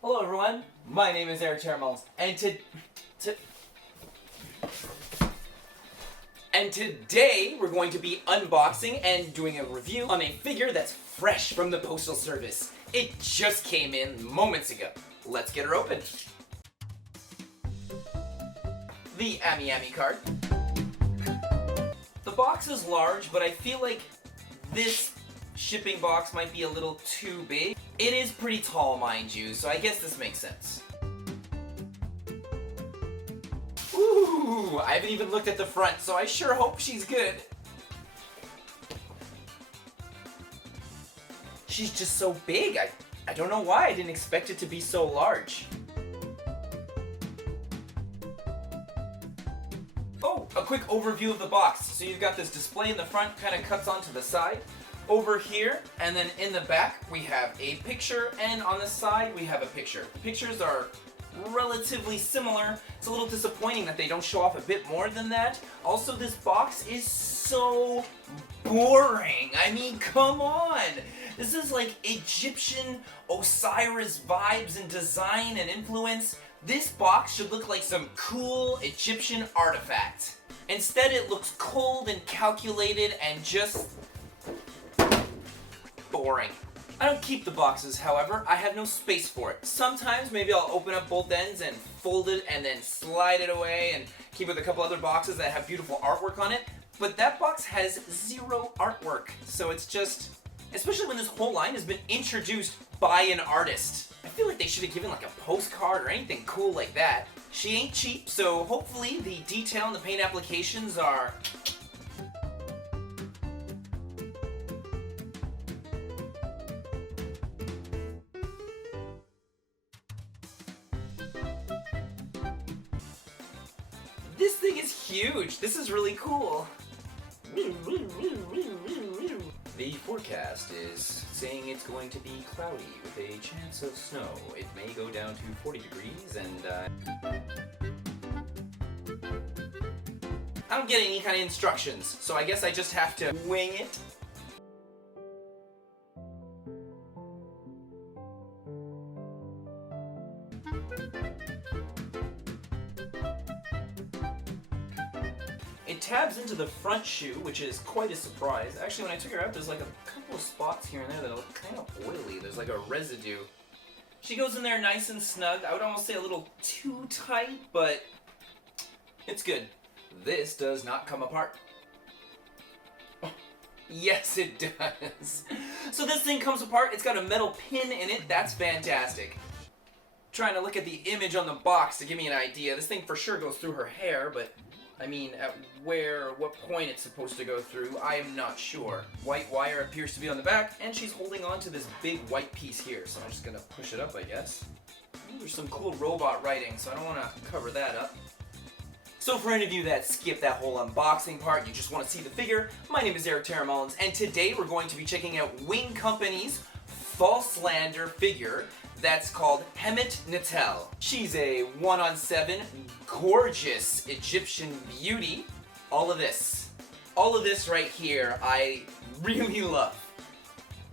Hello everyone, my name is Eric Terramels, and today we're going to be unboxing and doing a review on a figure that's fresh from the Postal Service. It just came in moments ago. Let's get her open. The Ami Ami card. The box is large, but I feel like this shipping box might be a little too big. It is pretty tall, mind you, so I guess this makes sense. Ooh, I haven't even looked at the front, so I sure hope she's good. She's just so big. I don't know why I didn't expect it to be so large. Oh, a quick overview of the box. So you've got this display in the front, kind of cuts onto the side. Over here, and then in the back, we have a picture, and on the side, we have a picture. The pictures are relatively similar. It's a little disappointing that they don't show off a bit more than that. Also, this box is so boring. I mean, come on. This is like Egyptian Osiris vibes and design and influence. This box should look like some cool Egyptian artifact. Instead, it looks cold and calculated and just boring. I don't keep the boxes, however. I have no space for it. Sometimes maybe I'll open up both ends and fold it and then slide it away and keep it with a couple other boxes that have beautiful artwork on it. But that box has zero artwork. So it's just, especially when this whole line has been introduced by an artist. I feel like they should have given like a postcard or anything cool like that. She ain't cheap, so hopefully the detail and the paint applications are This thing is huge. This is really cool. The forecast is saying it's going to be cloudy with a chance of snow. It may go down to 40 degrees and I don't get any kind of instructions, so I guess I just have to wing it. It tabs into the front shoe, which is quite a surprise. Actually, when I took her out, there's like a couple of spots here and there that look kind of oily. There's like a residue. She goes in there nice and snug. I would almost say a little too tight, but it's good. This does not come apart. Oh, yes, it does. So this thing comes apart. It's got a metal pin in it. That's fantastic. Trying to look at the image on the box to give me an idea. This thing for sure goes through her hair, but I mean, at what point it's supposed to go through, I am not sure. White wire appears to be on the back, and she's holding on to this big white piece here, so I'm just gonna push it up, I guess. Ooh, there's some cool robot writing, so I don't want to cover that up. So for any of you that skipped that whole unboxing part, you just want to see the figure, my name is Eric Terramels, and today we're going to be checking out Wing Company's Falslander figure that's called Hemet Nethel. She's a 1/7 gorgeous Egyptian beauty. All of this right here, I really love.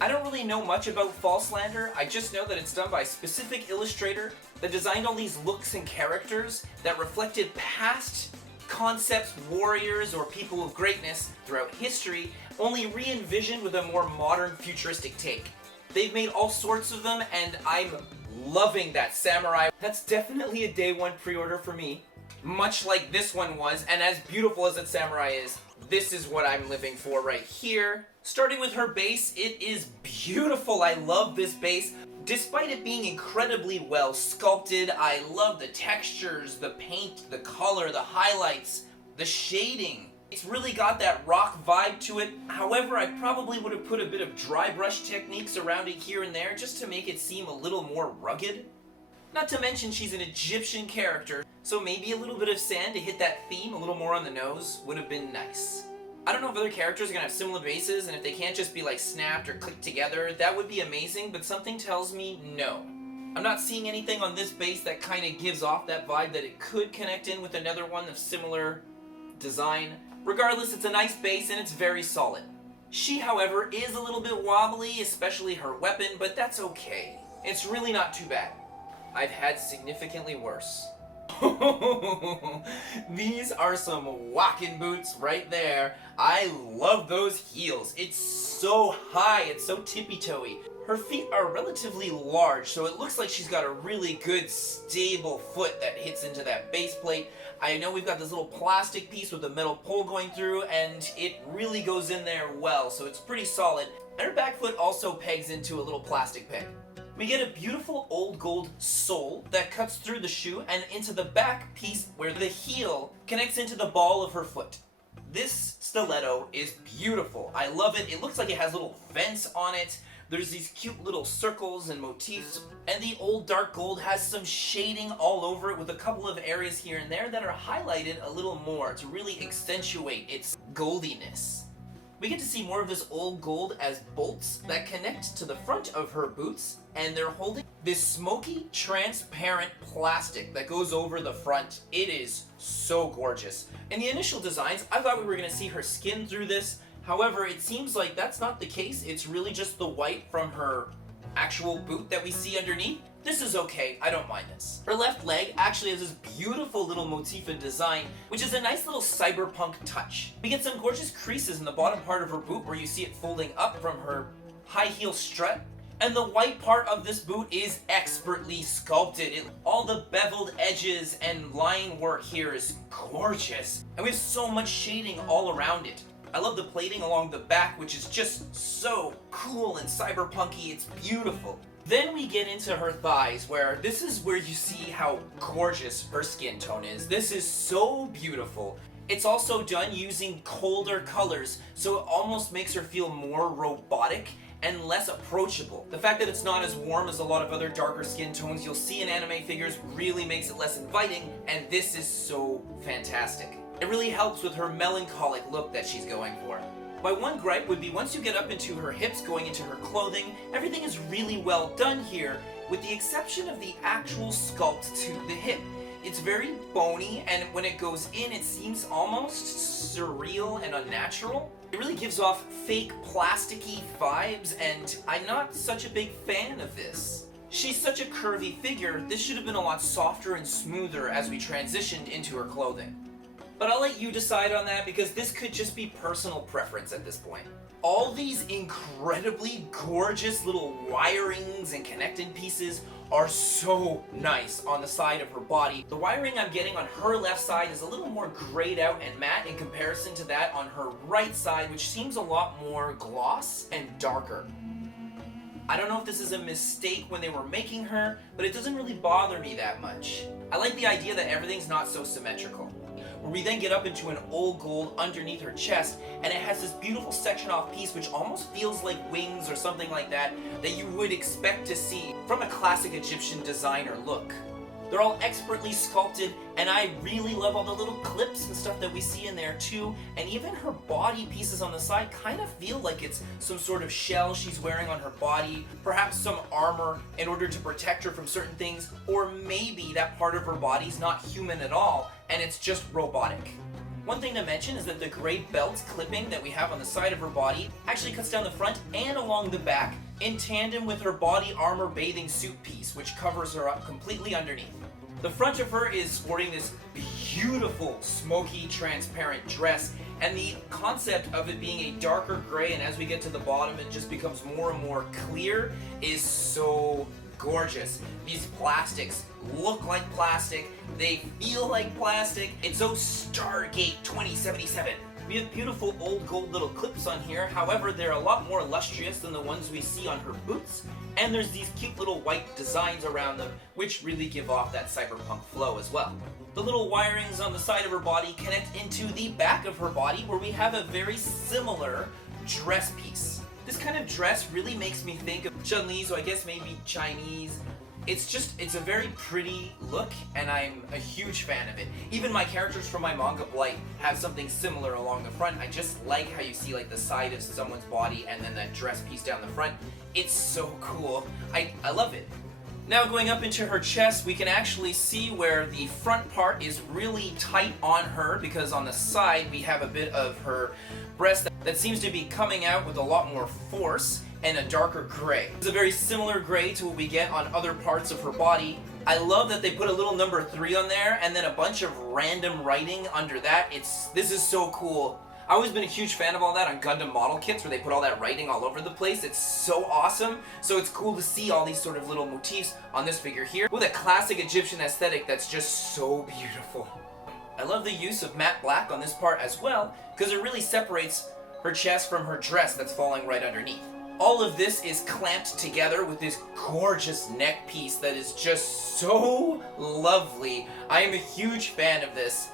I don't really know much about Falslander. I just know that it's done by a specific illustrator that designed all these looks and characters that reflected past concepts, warriors, or people of greatness throughout history, only re-envisioned with a more modern, futuristic take. They've made all sorts of them, and I'm loving that samurai. That's definitely a day one pre-order for me. Much like this one was, and as beautiful as that samurai is, this is what I'm living for right here. Starting with her base, it is beautiful. I love this base. Despite it being incredibly well sculpted, I love the textures, the paint, the color, the highlights, the shading. It's really got that rock vibe to it. However, I probably would have put a bit of dry brush techniques around it here and there just to make it seem a little more rugged. Not to mention she's an Egyptian character, so maybe a little bit of sand to hit that theme a little more on the nose would have been nice. I don't know if other characters are going to have similar bases, and if they can't just be like snapped or clicked together, that would be amazing, but something tells me no. I'm not seeing anything on this base that kind of gives off that vibe that it could connect in with another one of similar design. Regardless, it's a nice base and it's very solid. She, however, is a little bit wobbly, especially her weapon, but that's okay. It's really not too bad. I've had significantly worse. These are some walking boots right there. I love those heels. It's so high, it's so tippy-toey. Her feet are relatively large, so it looks like she's got a really good, stable foot that hits into that base plate. I know we've got this little plastic piece with a metal pole going through, and it really goes in there well, so it's pretty solid. And her back foot also pegs into a little plastic peg. We get a beautiful old gold sole that cuts through the shoe and into the back piece where the heel connects into the ball of her foot. This stiletto is beautiful. I love it. It looks like it has little vents on it. There's these cute little circles and motifs, and the old dark gold has some shading all over it with a couple of areas here and there that are highlighted a little more to really accentuate its goldiness. We get to see more of this old gold as bolts that connect to the front of her boots, and they're holding this smoky, transparent plastic that goes over the front. It is so gorgeous. In the initial designs, I thought we were going to see her skin through this. However, it seems like that's not the case. It's really just the white from her actual boot that we see underneath. This is okay, I don't mind this. Her left leg actually has this beautiful little motif and design, which is a nice little cyberpunk touch. We get some gorgeous creases in the bottom part of her boot where you see it folding up from her high heel strut. And the white part of this boot is expertly sculpted. All the beveled edges and line work here is gorgeous. And we have so much shading all around it. I love the plating along the back, which is just so cool and cyberpunky. It's beautiful. Then we get into her thighs, where this is where you see how gorgeous her skin tone is. This is so beautiful. It's also done using colder colors, so it almost makes her feel more robotic and less approachable. The fact that it's not as warm as a lot of other darker skin tones you'll see in anime figures really makes it less inviting, and this is so fantastic. It really helps with her melancholic look that she's going for. My one gripe would be once you get up into her hips, going into her clothing, everything is really well done here, with the exception of the actual sculpt to the hip. It's very bony, and when it goes in, it seems almost surreal and unnatural. It really gives off fake plasticky vibes, and I'm not such a big fan of this. She's such a curvy figure, this should have been a lot softer and smoother as we transitioned into her clothing. But I'll let you decide on that because this could just be personal preference at this point. All these incredibly gorgeous little wirings and connected pieces are so nice on the side of her body. The wiring I'm getting on her left side is a little more grayed out and matte in comparison to that on her right side, which seems a lot more gloss and darker. I don't know if this is a mistake when they were making her, but it doesn't really bother me that much. I like the idea that everything's not so symmetrical. Where we then get up into an old gold underneath her chest, and it has this beautiful section off piece which almost feels like wings or something like that you would expect to see from a classic Egyptian designer look. They're all expertly sculpted, and I really love all the little clips and stuff that we see in there too, and even her body pieces on the side kind of feel like it's some sort of shell she's wearing on her body, perhaps some armor in order to protect her from certain things, or maybe that part of her body's not human at all, and it's just robotic. One thing to mention is that the gray belt clipping that we have on the side of her body actually cuts down the front and along the back in tandem with her body armor bathing suit piece, which covers her up completely underneath. The front of her is sporting this beautiful smoky transparent dress, and the concept of it being a darker gray, and as we get to the bottom it just becomes more and more clear, is so gorgeous. These plastics look like plastic, they feel like plastic. It's so Stargate 2077. We have beautiful old gold little clips on here, however they're a lot more illustrious than the ones we see on her boots, and there's these cute little white designs around them which really give off that cyberpunk flow as well. The little wirings on the side of her body connect into the back of her body where we have a very similar dress piece. This kind of dress really makes me think of Chun-Li, so I guess maybe Chinese. It's a very pretty look, and I'm a huge fan of it. Even my characters from my manga Blithe have something similar along the front. I just like how you see like the side of someone's body and then that dress piece down the front. It's so cool. I love it. Now going up into her chest, we can actually see where the front part is really tight on her, because on the side we have a bit of her breast that seems to be coming out with a lot more force and a darker gray. It's a very similar gray to what we get on other parts of her body. I love that they put a little number 3 on there and then a bunch of random writing under that. This is so cool. I've always been a huge fan of all that on Gundam model kits where they put all that writing all over the place. It's so awesome. So it's cool to see all these sort of little motifs on this figure here with a classic Egyptian aesthetic that's just so beautiful. I love the use of matte black on this part as well because it really separates her chest from her dress that's falling right underneath. All of this is clamped together with this gorgeous neck piece that is just so lovely. I am a huge fan of this.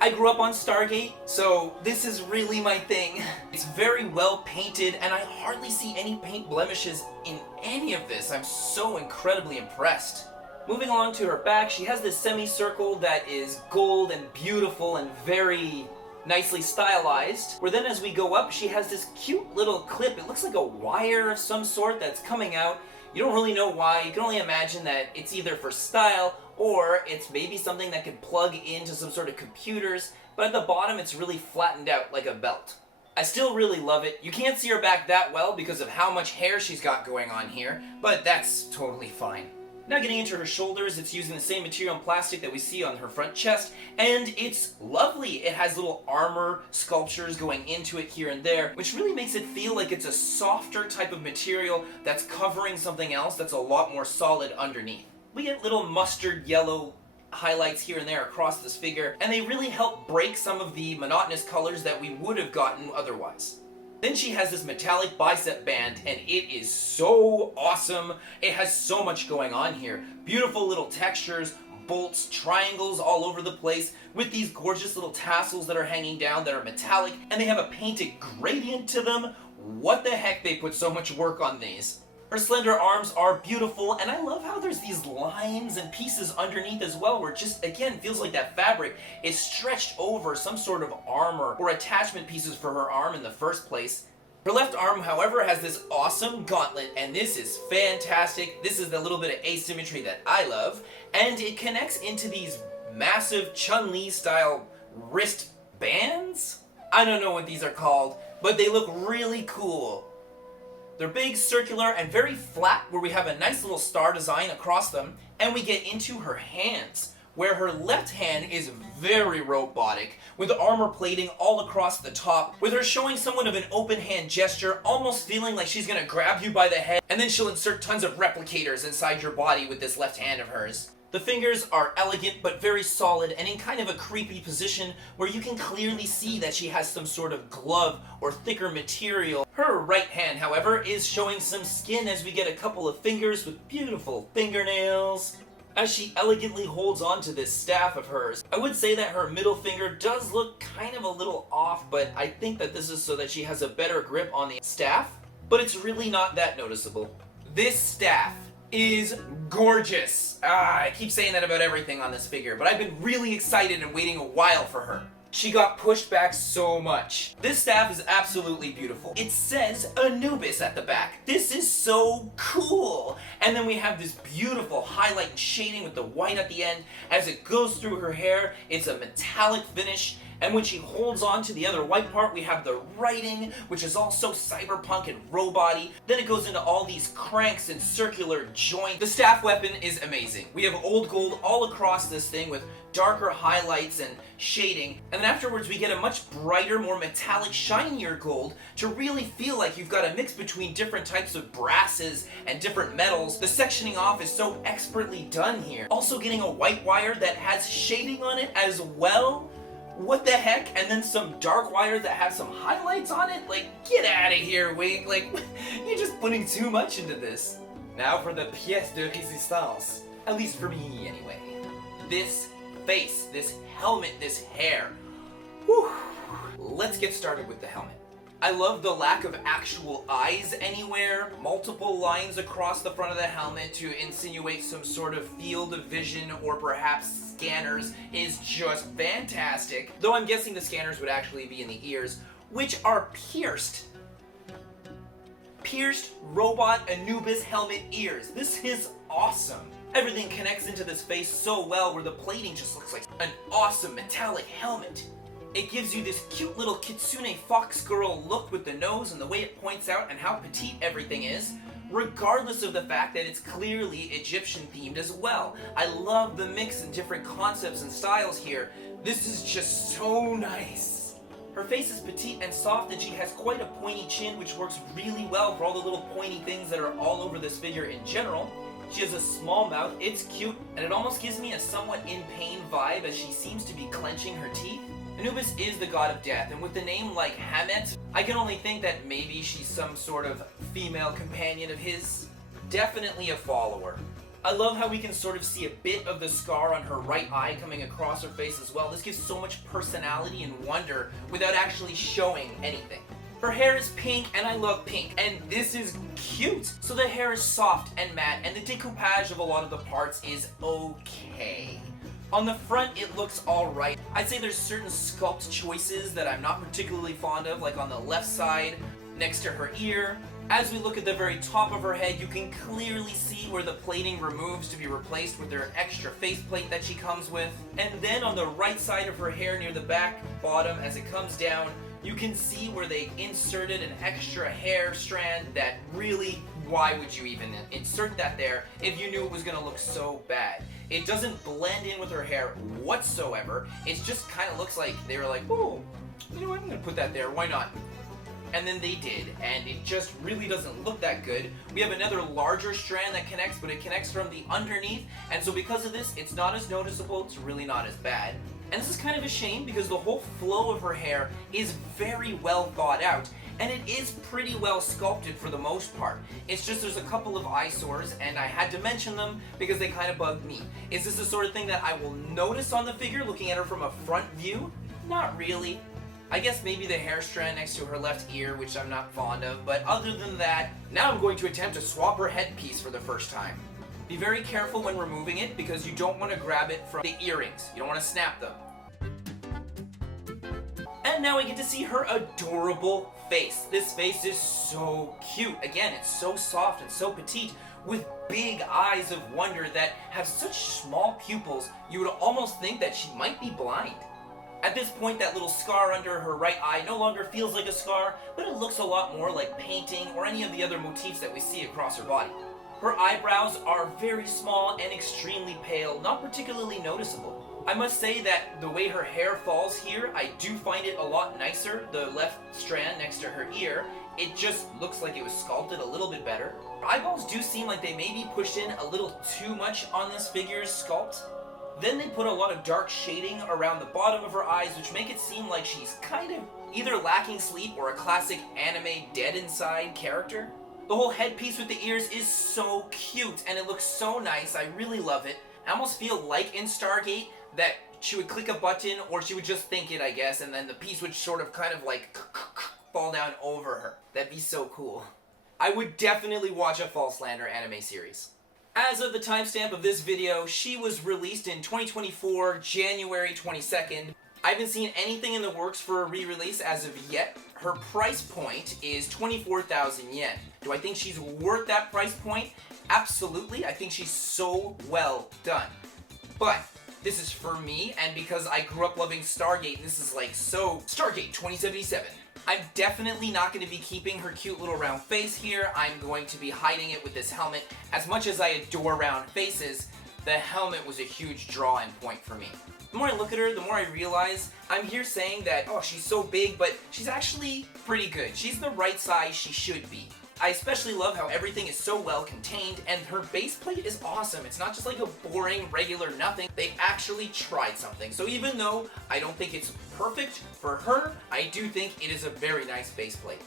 I grew up on Stargate, so this is really my thing. It's very well painted, and I hardly see any paint blemishes in any of this. I'm so incredibly impressed. Moving along to her back, she has this semicircle that is gold and beautiful and very nicely stylized, where then as we go up, she has this cute little clip. It looks like a wire of some sort that's coming out. You don't really know why. You can only imagine that it's either for style or it's maybe something that can plug into some sort of computers, but at the bottom it's really flattened out like a belt. I still really love it. You can't see her back that well because of how much hair she's got going on here, but that's totally fine. Now getting into her shoulders, it's using the same material and plastic that we see on her front chest, and it's lovely. It has little armor sculptures going into it here and there, which really makes it feel like it's a softer type of material that's covering something else that's a lot more solid underneath. We get little mustard yellow highlights here and there across this figure, and they really help break some of the monotonous colors that we would have gotten otherwise. Then she has this metallic bicep band, and it is so awesome. It has so much going on here. Beautiful little textures, bolts, triangles all over the place, with these gorgeous little tassels that are hanging down that are metallic, and they have a painted gradient to them. What the heck, they put so much work on these. Her slender arms are beautiful, and I love how there's these lines and pieces underneath as well, where it just, again, feels like that fabric is stretched over some sort of armor or attachment pieces for her arm in the first place. Her left arm, however, has this awesome gauntlet, and this is fantastic. This is the little bit of asymmetry that I love, and it connects into these massive Chun-Li style wrist bands? I don't know what these are called, but they look really cool. They're big, circular, and very flat, where we have a nice little star design across them, and we get into her hands, where her left hand is very robotic, with armor plating all across the top, with her showing somewhat of an open hand gesture, almost feeling like she's gonna grab you by the head, and then she'll insert tons of replicators inside your body with this left hand of hers. The fingers are elegant but very solid and in kind of a creepy position where you can clearly see that she has some sort of glove or thicker material. Her right hand, however, is showing some skin as we get a couple of fingers with beautiful fingernails. As she elegantly holds on to this staff of hers, I would say that her middle finger does look kind of a little off, but I think that this is so that she has a better grip on the staff, but it's really not that noticeable. This staff is gorgeous. I keep saying that about everything on this figure, but I've been really excited and waiting a while for her. She got pushed back so much. This staff is absolutely beautiful. It says Anubis at the back. This is so cool. And then we have this beautiful highlight and shading with the white at the end. As it goes through her hair, it's a metallic finish. And when she holds on to the other white part, we have the writing, which is also cyberpunk and robot-y. Then it goes into all these cranks and circular joints. The staff weapon is amazing. We have old gold all across this thing with darker highlights and shading. And then afterwards we get a much brighter, more metallic, shinier gold to really feel like you've got a mix between different types of brasses and different metals. The sectioning off is so expertly done here. Also getting a white wire that has shading on it as well. What the heck? And then some dark wire that has some highlights on it? Like, get out of here, Wing. Like, you're just putting too much into this. Now for the pièce de résistance. At least for me, anyway. This face, this helmet, this hair. Whew. Let's get started with the helmet. I love the lack of actual eyes anywhere. Multiple lines across the front of the helmet to insinuate some sort of field of vision or perhaps scanners is just fantastic. Though I'm guessing the scanners would actually be in the ears, which are pierced. Pierced robot Anubis helmet ears. This is awesome. Everything connects into this face so well where the plating just looks like an awesome metallic helmet. It gives you this cute little kitsune fox girl look with the nose and the way it points out and how petite everything is. regardless of the fact that it's clearly Egyptian themed as well. I love the mix and different concepts and styles here. This is just so nice. Her face is petite and soft, and she has quite a pointy chin, which works really well for all the little pointy things that are all over this figure in general. She has a small mouth, it's cute, and it almost gives me a somewhat in pain vibe as she seems to be clenching her teeth. Anubis is the god of death, and with the name like Hemet, I can only think that maybe she's some sort of female companion of his. Definitely a follower. I love how we can sort of see a bit of the scar on her right eye coming across her face as well. This gives so much personality and wonder without actually showing anything. Her hair is pink, and I love pink, and this is cute. So the hair is soft and matte, and the decoupage of a lot of the parts is okay. On the front, it looks alright. I'd say there's certain sculpt choices that I'm not particularly fond of, like on the left side, next to her ear. As we look at the very top of her head, you can clearly see where the plating removes to be replaced with their extra faceplate that she comes with. And then on the right side of her hair near the back bottom, as it comes down, you can see where they inserted an extra hair strand that really, why would you even insert that there if you knew it was going to look so bad? It doesn't blend in with her hair whatsoever. It just kind of looks like they were like, oh, you know what, I'm going to put that there, why not? And then they did, and it just really doesn't look that good. We have another larger strand that connects, but it connects from the underneath, and so because of this, it's not as noticeable, it's really not as bad. And this is kind of a shame because the whole flow of her hair is very well thought out, and it is pretty well sculpted for the most part. It's just there's a couple of eyesores, and I had to mention them because they kind of bugged me. Is this the sort of thing that I will notice on the figure looking at her from a front view? Not really. I guess maybe the hair strand next to her left ear, which I'm not fond of, but other than that, now I'm going to attempt to swap her headpiece for the first time. Be very careful when removing it because you don't want to grab it from the earrings. You don't want to snap them. And now we get to see her adorable face. This face is so cute. Again, it's so soft and so petite with big eyes of wonder that have such small pupils, you would almost think that she might be blind. At this point, that little scar under her right eye no longer feels like a scar, but it looks a lot more like painting or any of the other motifs that we see across her body. Her eyebrows are very small and extremely pale, not particularly noticeable. I must say that the way her hair falls here, I do find it a lot nicer. The left strand next to her ear, it just looks like it was sculpted a little bit better. Her eyeballs do seem like they may be pushed in a little too much on this figure's sculpt. Then they put a lot of dark shading around the bottom of her eyes, which make it seem like she's kind of either lacking sleep or a classic anime dead inside character. The whole headpiece with the ears is so cute, and it looks so nice. I really love it. I almost feel like in Stargate that she would click a button, or she would just think it, I guess, and then the piece would sort of kind of like fall down over her. That'd be so cool. I would definitely watch a Falslander anime series. As of the timestamp of this video, she was released in 2024, January 22nd. I haven't seen anything in the works for a re-release as of yet. Her price point is 24,000 yen. Do I think she's worth that price point? Absolutely. I think she's so well done. But this is for me, and because I grew up loving Stargate, this is like so Stargate 2077. I'm definitely not going to be keeping her cute little round face here. I'm going to be hiding it with this helmet. As much as I adore round faces, the helmet was a huge draw-in point for me. The more I look at her, the more I realize I'm here saying that, oh, she's so big, but she's actually pretty good. She's the right size she should be. I especially love how everything is so well contained, and her base plate is awesome. It's not just like a boring, regular nothing. They actually tried something. So even though I don't think it's perfect for her, I do think it is a very nice base plate.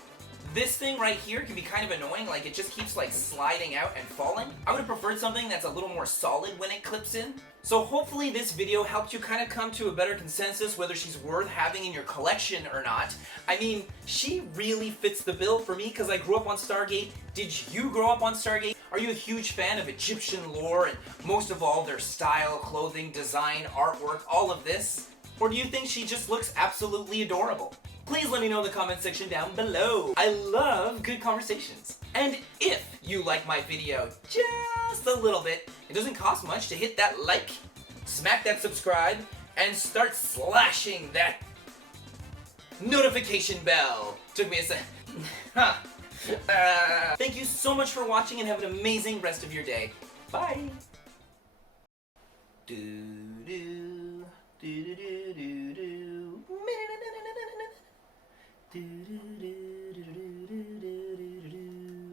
This thing right here can be kind of annoying, like it just keeps like sliding out and falling. I would have preferred something that's a little more solid when it clips in. So hopefully this video helped you kind of come to a better consensus whether she's worth having in your collection or not. I mean, she really fits the bill for me because I grew up on Stargate. Did you grow up on Stargate? Are you a huge fan of Egyptian lore and most of all their style, clothing, design, artwork, all of this? Or do you think she just looks absolutely adorable? Please let me know in the comment section down below. I love good conversations. And if you like my video just a little bit, it doesn't cost much to hit that like, smack that subscribe, and start slashing that notification bell. Took me a sec. Thank you so much for watching and have an amazing rest of your day. Bye.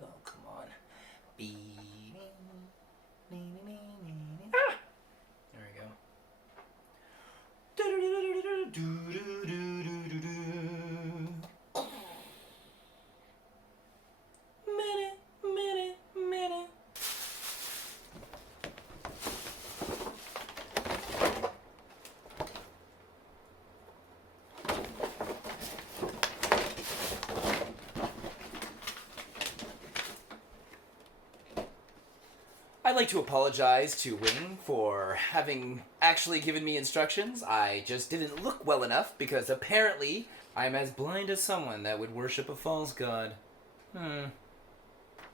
Oh, come on. Ah! There we go. I'd like to apologize to Wing for having actually given me instructions. I just didn't look well enough because apparently I'm as blind as someone that would worship a false god.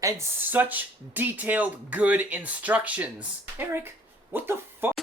And such detailed, good instructions. Eric, what the fuck?